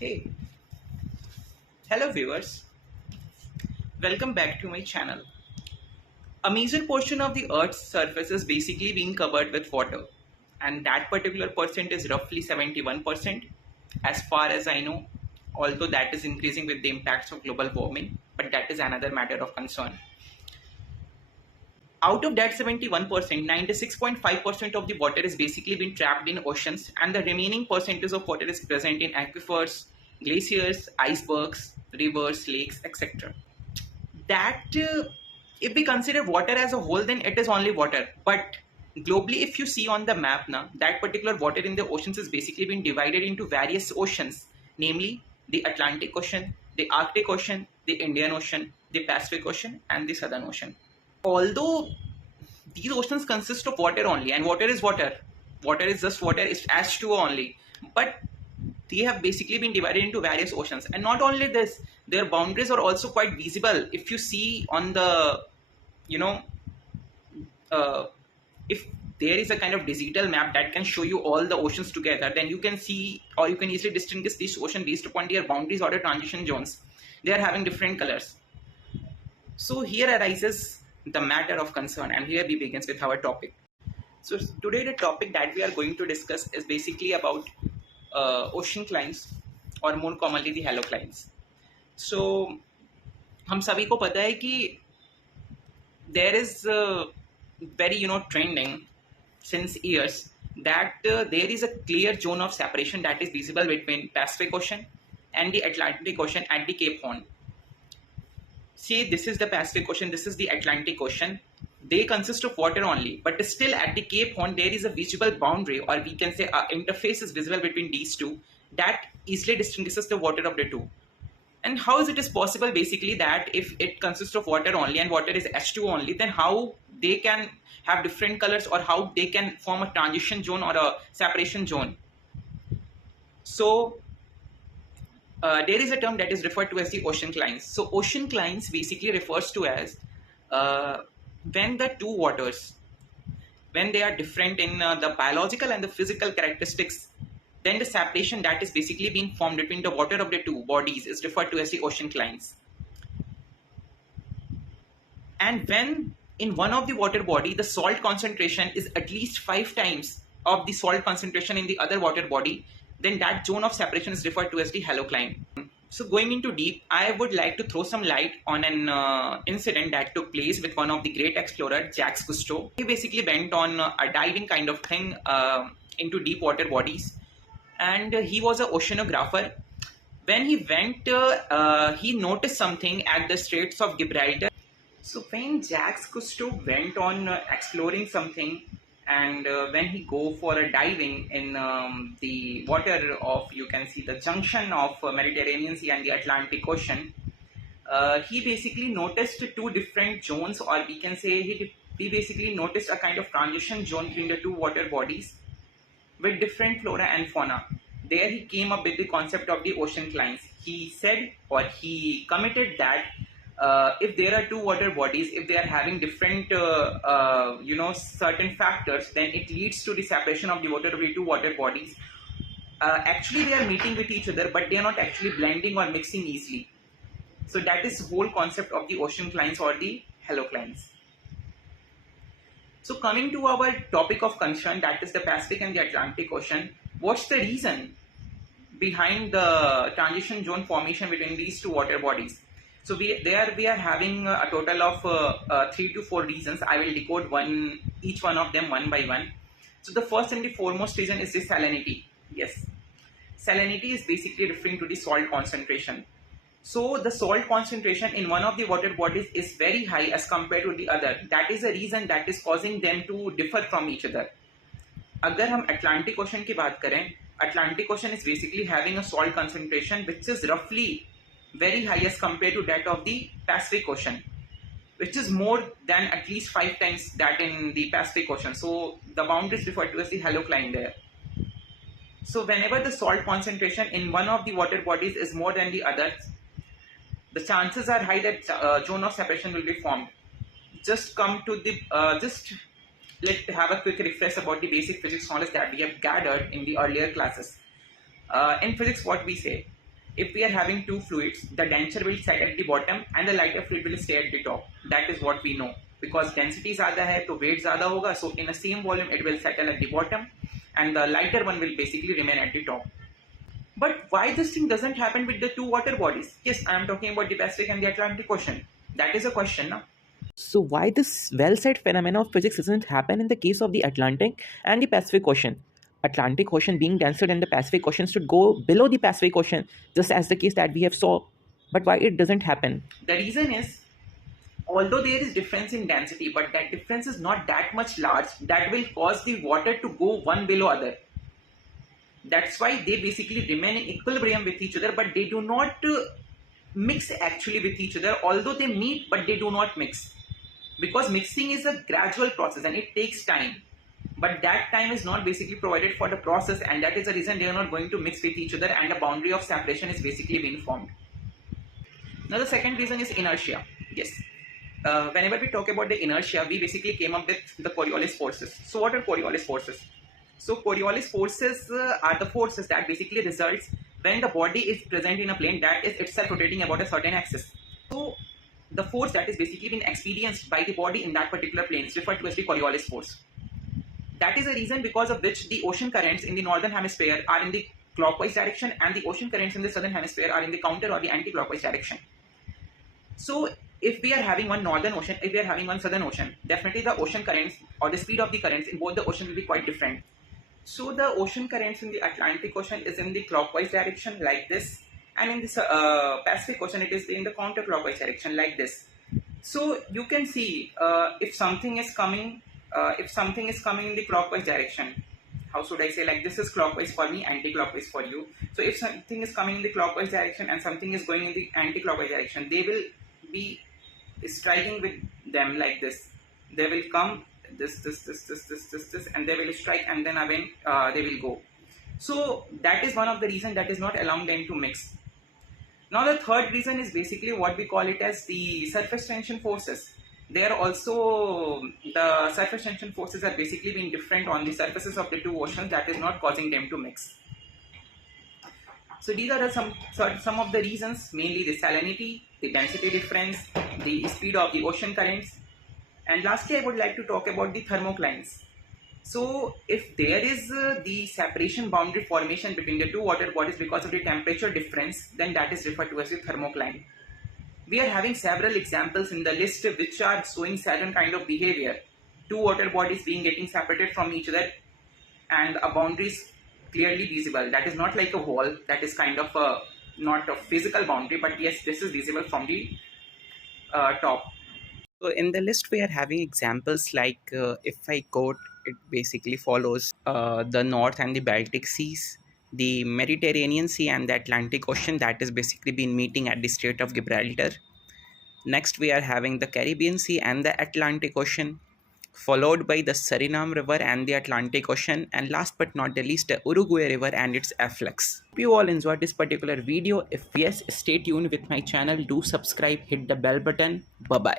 Hey, hello viewers, welcome back to my channel. A major portion of the Earth's surface is basically being covered with water, and that particular percent is roughly 71%, as far as I know, although that is increasing with the impacts of global warming, but that is another matter of concern. Out of that 71%, 96.5% of the water is basically being trapped in oceans, and the remaining percentage of water is present in aquifers, glaciers, icebergs, rivers, lakes, etc. That if we consider water as a whole, then it is only water. But globally, if you see on the map now, that particular water in the oceans is basically being divided into various oceans, namely the Atlantic Ocean, the Arctic Ocean, the Indian Ocean, the Pacific Ocean, and the Southern Ocean. Although these oceans consist of water only, and water is just water, it's H2O only, but they have basically been divided into various oceans. And not only this, their boundaries are also quite visible. If you see on the, you know, if there is a kind of digital map that can show you all the oceans together, then you can see, or you can easily distinguish this ocean based upon their boundaries or the transition zones. They are having different colors. So here arises the matter of concern, and here we begins with our topic. So today the topic that we are going to discuss is basically about oceanclines, or more commonly the haloclines. So हम सभी को पता है कि there is very trending since years that there is a clear zone of separation that is visible between Pacific Ocean and the Atlantic Ocean at the Cape Horn. See, this is the Pacific Ocean, this is the Atlantic Ocean. They consist of water only, but still at the Cape Horn there is a visible boundary, or we can say interface is visible between these two that easily distinguishes the water of the two. And how is it is possible basically that if it consists of water only and water is H2 only, then how they can have different colors, or how they can form a transition zone or a separation zone? So there is a term that is referred to as the oceanclines. So oceanclines basically refers to as when the two waters, when they are different in the biological and the physical characteristics, then the separation that is basically being formed between the water of the two bodies is referred to as the oceanclines. And when in one of the water body the salt concentration is at least 5 times of the salt concentration in the other water body, then that zone of separation is referred to as the halocline. So going into deep, I would like to throw some light on an incident that took place with one of the great explorers, Jacques Cousteau. He basically went on a diving kind of thing into deep water bodies, and he was an oceanographer. When he went, he noticed something at the Straits of Gibraltar. So when Jacques Cousteau went on exploring something, and when he go for a diving in the water of, you can see, the junction of Mediterranean Sea and the Atlantic Ocean, he basically noticed two different zones, or we can say he basically noticed a kind of transition zone between the two water bodies with different flora and fauna. There he came up with the concept of the oceanclines. He said, or he committed that if there are two water bodies, if they are having different certain factors, then it leads to the separation of the water of the two water bodies. Actually they are meeting with each other, but they are not actually blending or mixing easily. So that is the whole concept of the oceanclines or the haloclines. So coming to our topic of concern, that is the Pacific and the Atlantic Ocean, what's the reason behind the transition zone formation between these two water bodies? So we are having a total of 3 to 4 reasons. I will decode each one of them one by one. So the first and the foremost reason is the salinity. Yes, salinity is basically referring to the salt concentration. So the salt concentration in one of the water bodies is very high as compared to the other. That is a reason that is causing them to differ from each other. अगर हम Atlantic Ocean की बात करें, Atlantic Ocean is basically having a salt concentration which is roughly very high as compared to that of the Pacific Ocean, which is more than at least 5 times that in the Pacific Ocean. So the boundary is referred to as the halocline there. So whenever the salt concentration in one of the water bodies is more than the others, the chances are high that zone of separation will be formed. Just come to the let's have a quick refresh about the basic physics knowledge that we have gathered in the earlier classes. In physics, what we say, If we are having two fluids, the denser will set at the bottom and the lighter fluid will stay at the top. That is what we know. Because density ज़्यादा है तो weight ज़्यादा होगा, so in the same volume it will settle at the bottom and the lighter one will basically remain at the top. But why this thing doesn't happen with the two water bodies? Yes, I am talking about the Pacific and the Atlantic Ocean. That is a question, na? So why this well-said phenomena of physics doesn't happen in the case of the Atlantic and the Pacific Ocean? Atlantic Ocean being denser than the Pacific Ocean should go below the Pacific Ocean, just as the case that we have saw. But why it doesn't happen? The reason is, although there is difference in density, but that difference is not that much large that will cause the water to go one below other. That's why they basically remain in equilibrium with each other, but they do not mix actually with each other, although they meet, but they do not mix. Because mixing is a gradual process and it takes time. But that time is not basically provided for the process, and that is the reason they are not going to mix with each other and the boundary of separation is basically being formed. Now the second reason is inertia. Yes. Whenever we talk about the inertia, we basically came up with the Coriolis forces. So what are Coriolis forces? So Coriolis forces are the forces that basically results when the body is present in a plane that is itself rotating about a certain axis. So the force that is basically being experienced by the body in that particular plane is referred to as the Coriolis force. That is the reason because of which the ocean currents in the northern hemisphere are in the clockwise direction and the ocean currents in the southern hemisphere are in the counter or the anti-clockwise direction. So if we are having one northern ocean, if we are having one southern ocean, definitely the ocean currents or the speed of the currents in both the oceans will be quite different. So the ocean currents in the Atlantic Ocean is in the clockwise direction like this, and in the Pacific Ocean it is in the counterclockwise direction like this. So you can see if something is coming in the clockwise direction, how should I say, like this is clockwise for me, anti-clockwise for you. So if something is coming in the clockwise direction and something is going in the anti-clockwise direction, they will be striking with them like this. They will come this, and they will strike, and then again they will go. So that is one of the reasons that is not allowing them to mix. Now the third reason is basically what we call it as the surface tension forces. They are also, the surface tension forces are basically being different on the surfaces of the two oceans, that is not causing them to mix. So these are some of the reasons, mainly the salinity, the density difference, the speed of the ocean currents. And lastly, I would like to talk about the thermoclines. So if there is the separation boundary formation between the two water bodies because of the temperature difference, then that is referred to as the thermocline. We are having several examples in the list which are showing certain kind of behavior. Two water bodies getting separated from each other and a boundary is clearly visible. That is not like a wall, that is kind of not a physical boundary, but yes, this is visible from the top. So in the list we are having examples like if I quote, it basically follows the North and the Baltic Seas, the Mediterranean Sea and the Atlantic Ocean that is basically been meeting at the Strait of Gibraltar. Next we are having the Caribbean Sea and the Atlantic Ocean, followed by the Suriname River and the Atlantic Ocean, and last but not the least the Uruguay River and its afflux. Hope you all enjoyed this particular video. If yes, stay tuned with my channel, do subscribe, hit the bell button. Bye bye.